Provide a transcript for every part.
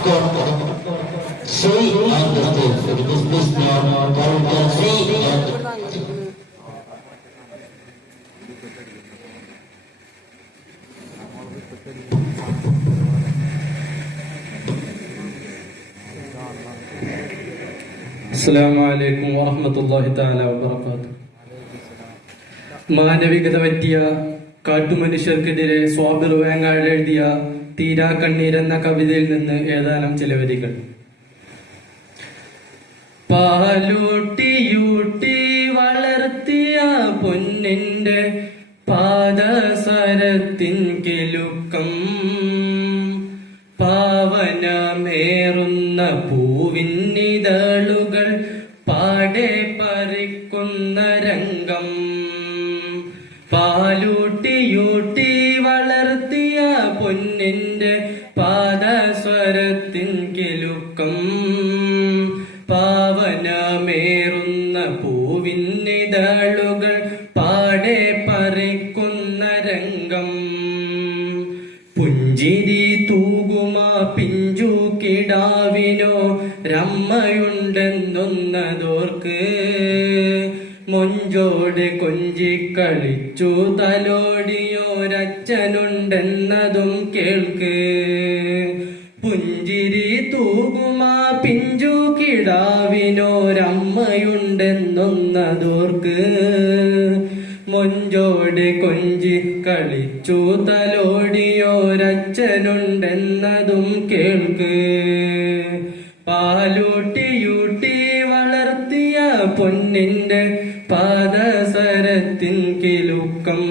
See and the stage. It is this now. Can see and അസ്സലാമു അലൈക്കും വറഹ്മത്തുള്ളാഹി തആല വബറകാതുഹു. മാനവികത പറ്റിയ കാട്ടുമനുഷ്യർക്കെതിരെ സ്വാബിർ വേങ്ങാട് എഴുതിയ തീരാ കണ്ണീർ എന്ന കവിതയിൽ നിന്ന് ഏതാനും ചില വരികൾ. പാലൂട്ടിയൂട്ടി വളർത്തിയ പൊന്നിന്റെ പാദസരത്തിൻ കിലുക്കം, പാവനമേറുന്ന പൂവിന്നിതളുകൾ പാടെ പറിക്കുന്ന രംഗം. പാലൂട്ടിയൂട്ടി വളർത്തിയ പൊന്നിന്റെ പാദസ്വരത്തിൻ കിലുക്കം, പാവനമേറുന്ന പൂവിന്നിതളുകൾ പാടെ പറിക്കുന്ന രംഗം. പുഞ്ചിരി തൂകുമാ പിഞ്ചു കിടാവിനോ രമ്മയുണ്ടെന്നൊന്നതോർക്ക്, മൊഞ്ചോട് കൊഞ്ചിക്കളിച്ചു തലോടിയോരച്ഛനുണ്ടെന്നതും കേൾക്ക്. പുഞ്ചിരി തൂകുമാ പിഞ്ചു കിടാവിനോ രമ്മയുണ്ടെന്നൊന്നതോർക്ക്, മൊഞ്ചോട് കൊഞ്ചി കളിച്ചു തലോടിയോരച്ഛനുണ്ടെന്നതും കേൾക്ക്. പാലൂട്ടിയൂട്ടി വളർത്തിയ പൊന്നിന്റെ പാദസരത്തിൻ കിലുക്കം,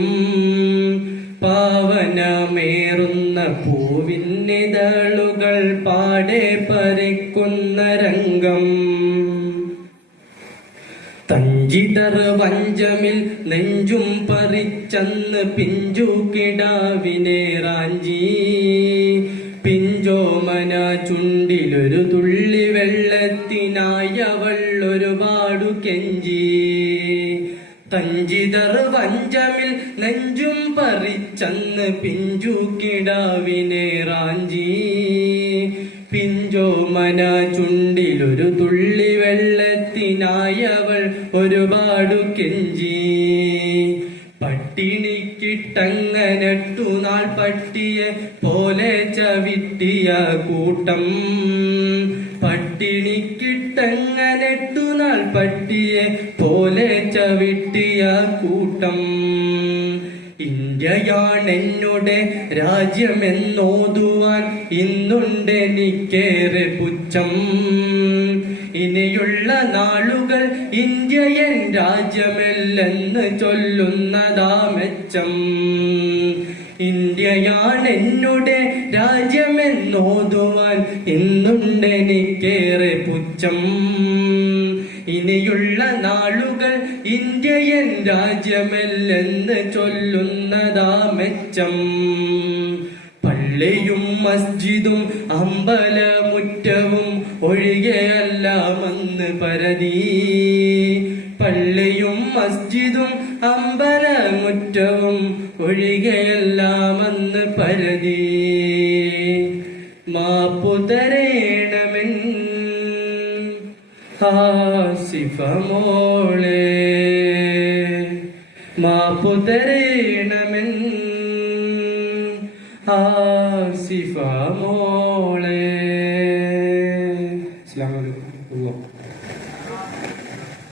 പാവനമേറുന്ന പൂവിന്നിതളുകൾ പാടെ പറിക്കുന്ന രംഗം. തഞ്ചിതർ വഞ്ചമിൽ നെഞ്ചും പറിച്ചന്ന് പിഞ്ചു കിടാവിനെ റാഞ്ചി, പിഞ്ചോമന ചുണ്ടിലൊരു തുള്ളി വെള്ളത്തിനായവൾ ഒരുപാടു കെഞ്ചി. തഞ്ചിതർ വഞ്ചമിൽ നെഞ്ചും പറിച്ചന്ന് പിഞ്ചു കിടാവിനെ റാഞ്ചി, പിഞ്ചോമന ചുണ്ടിലൊരു തുള്ളി വെള്ളത്തിനായവൾ ഒരുപാടു കെഞ്ചി. പട്ടിണിക്കിട്ടങ്ങനട്ടു നാൾ പട്ടിയെ പോലെ ചവിട്ടിയ കൂട്ടം, പട്ടിണിക്കിട്ടങ്ങനട്ടു നാൾ പട്ടിയെ പോലെ ചവിട്ടിയ കൂട്ടം. ഇന്ത്യയാണെന്നുടെ രാജ്യമെന്നോതുവാൻ ഇന്നുണ്ടെനിക്കേറെ പുച്ഛം. ഇനിയുള്ള നാളുകൾ ഇന്ത്യയൻ രാജ്യമല്ലെന്ന് ചൊല്ലുന്നതാ മെച്ചം. ഇന്ത്യയാണെന്നുടെ രാജ്യമെന്നോതുവാൻ ഇന്നുണ്ടെനിക്കേറെ പുച്ഛം. ഇനിയുള്ള നാളുകൾ ഇന്ത്യയൻ രാജ്യമല്ലെന്ന് ചൊല്ലുന്നതാ മെച്ചം. പള്ളിയും മസ്ജിദും അമ്പലമുറ്റവും ഒഴികെയല്ലാമെന്ന് പരതി, പള്ളിയും മസ്ജിദും അമ്പലമുറ്റവും ഒഴികെയല്ലാമെന്ന് പരതി. മാപ്പു തരേണമെൻ ആസിഫ മോളെ, മാപ്പു തരേണമെൻ ആസിഫ മോളെ. അസ്സലാമു അലൈക്കും.